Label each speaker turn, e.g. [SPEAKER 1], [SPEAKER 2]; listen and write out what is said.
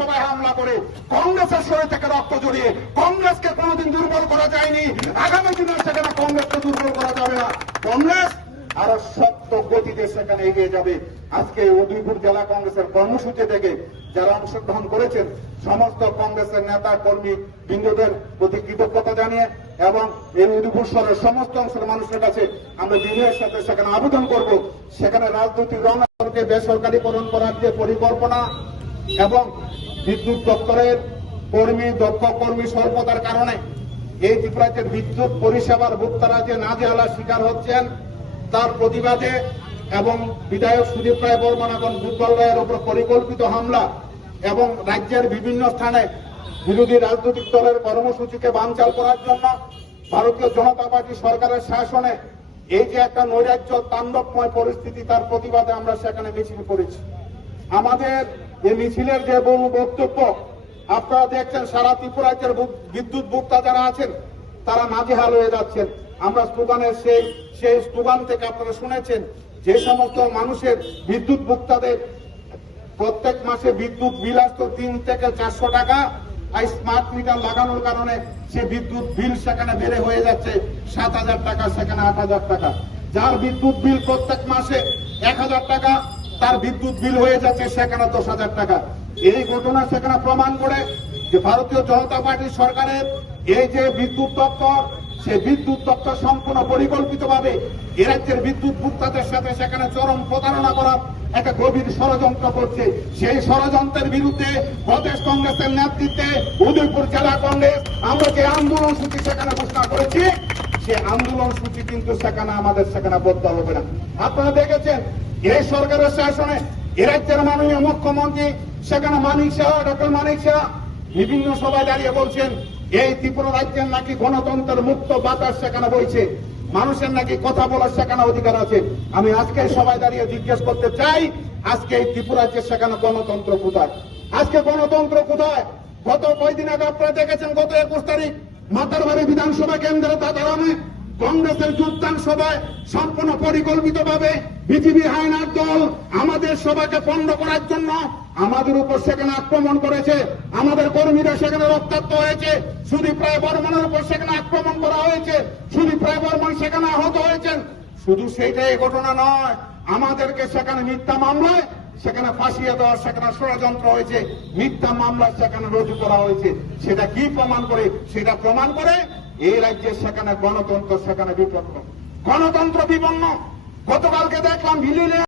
[SPEAKER 1] সভায় হামলা করে কংগ্রেসের শরীর থেকে রক্ত জড়িয়ে কংগ্রেসকে কোনোদিন দুর্বল করা যায়নি। আগামী দিনে সেখানে কংগ্রেসকে দুর্বল করা যাবে না। কংগ্রেস আরও শক্ত গতিতে সেখানে এগিয়ে যাবে। আজকে উদয়পুর জেলা কংগ্রেসের কর্মসূচি থেকে যারা অংশগ্রহণ করেছেন, সমস্ত কংগ্রেসের নেতা, কর্মী, বৃন্দদের প্রতি কৃতজ্ঞতা জানিয়ে এবং এই উদয়পুর শহরের সমস্ত অংশের মানুষের কাছে আমরা বিনয়ের সাথে সেখানে আবেদন করব। সেখানে রাজনৈতিক রঙকে বেসরকারীকরণ করার যে পরিকল্পনা এবং বিদ্যুৎ দপ্তরের কর্মী, দক্ষ কর্মী স্বল্পতার কারণে এই ত্রিপুরাজ্যের বিদ্যুৎ পরিষেবার ভোক্তারা যে না নাজেহালার শিকার হচ্ছেন, তার প্রতিবাদে এবং বিধায়ক সুদীপ রায় বর্মন এবং দুর্বল রায়ের উপর পরিকল্পিত হামলা এবং রাজ্যের বিভিন্ন স্থানে বিরোধী রাজনৈতিক দলের কর্মসূচিকে বানচাল করার জন্য ভারতীয় জনতা পার্টি সরকারের শাসনে এই যে একটা নৈরাজ্য, তাণ্ডবময় পরিস্থিতি, তার প্রতিবাদে আমরা সেখানে মিছিল করেছি। আমাদের এই মিছিলের যে বহু বক্তব্য, আপনারা দেখছেন সারা ত্রিপুরাজ্যের বিদ্যুৎ ভোক্তা যারা আছেন, তারা নাজেহাল হয়ে যাচ্ছেন। আমরা স্লোগানের সেই সেই স্লোগান থেকে আপনারা শুনেছেন যে সমস্ত মানুষের বিদ্যুৎ ভোক্তাদের প্রত্যেক মাসে বিদ্যুৎ বিল আসতো তিন থেকে চারশো টাকা আর স্মার্ট মিটার লাগানোর কারণে সে বিদ্যুৎ বিল সেখানে বেড়ে হয়ে যাচ্ছে সাত হাজার টাকা, সেখানে আট হাজার টাকা। যার বিদ্যুৎ বিল প্রত্যেক মাসে এক হাজার টাকা তার বিদ্যুৎ বিল হয়ে যাচ্ছে সেখানে দশ হাজার টাকা। এই ঘটনা সেখানে প্রমাণ করে যে ভারতীয় জনতা পার্টি সরকারের এই যে বিদ্যুৎ দপ্তর, সেই বিদ্যুৎ দপ্তর সম্পূর্ণ পরিকল্পিতভাবে এ রাজ্যের বিদ্যুৎ ভোক্তাদের সাথে সেখানে চরম প্রতারণা করার একটা গভীর ষড়যন্ত্র করছে। সেই ষড়যন্ত্রের বিরুদ্ধে প্রদেশ কংগ্রেসের নেতৃত্বে উদয়পুর জেলা কংগ্রেস, আমরা যে আন্দোলন সূচি সেখানে ঘোষণা করেছি সে আন্দোলন সূচি কিন্তু সেখানে আমাদের সেখানে বদ্ধ হবে না। আপনারা দেখেছেন এই সরকারের শাসনে এ রাজ্যের মাননীয় মুখ্যমন্ত্রী, সেখানে মানিক শাহ, ডক্টর মানিক শাহ বিভিন্ন সভায় দাঁড়িয়ে বলছেন, এই ত্রিপুরা রাজ্যের নাকি গণতন্ত্রের মুক্ত বাতাস সেখানে বইছে, মানুষের নাকি কথা বলার সেখানে অধিকার আছে। আমি আজকে সবাই দাঁড়িয়ে জিজ্ঞেস করতে চাই, আজকে এই ত্রিপুরা রাজ্যের সেখানে গণতন্ত্র কোথায়? আজকে গণতন্ত্র কোথায়? গত কয়দিন আগে আপনারা দেখেছেন, গত একুশ তারিখ মাতারবাড়ি বিধানসভা কেন্দ্রে দাদারামে কংগ্রেসের যোগদান সভায় সম্পূর্ণ পরিকল্পিতভাবে বিজেপি হায়নার দল আমাদের সভাকে পণ্ড করার জন্য আমাদের উপর সেখানে আক্রমণ করেছে। আমাদের কর্মীরা সেখানে রক্তাক্ত হয়েছে। সুদীপ রায় বর্মনের উপর সেখানে আক্রমণ করা হয়েছে। সুদীপ রায় বর্মন সেখানে আহত হয়েছেন। শুধু সেইটাই ঘটনা নয়, আমাদেরকে সেখানে মিথ্যা মামলায় সেখানে ফাঁসিয়ে দেওয়ার সেখানে ষড়যন্ত্র হয়েছে। মিথ্যা মামলা সেখানে রুজু করা হয়েছে। সেটা কি প্রমাণ করে? সেটা প্রমাণ করে এই রাজ্যে সেখানে গণতন্ত্র সেখানে বিপন্ন গণতন্ত্র বিপন্ন। গতকালকে দেখলাম ভিলিনে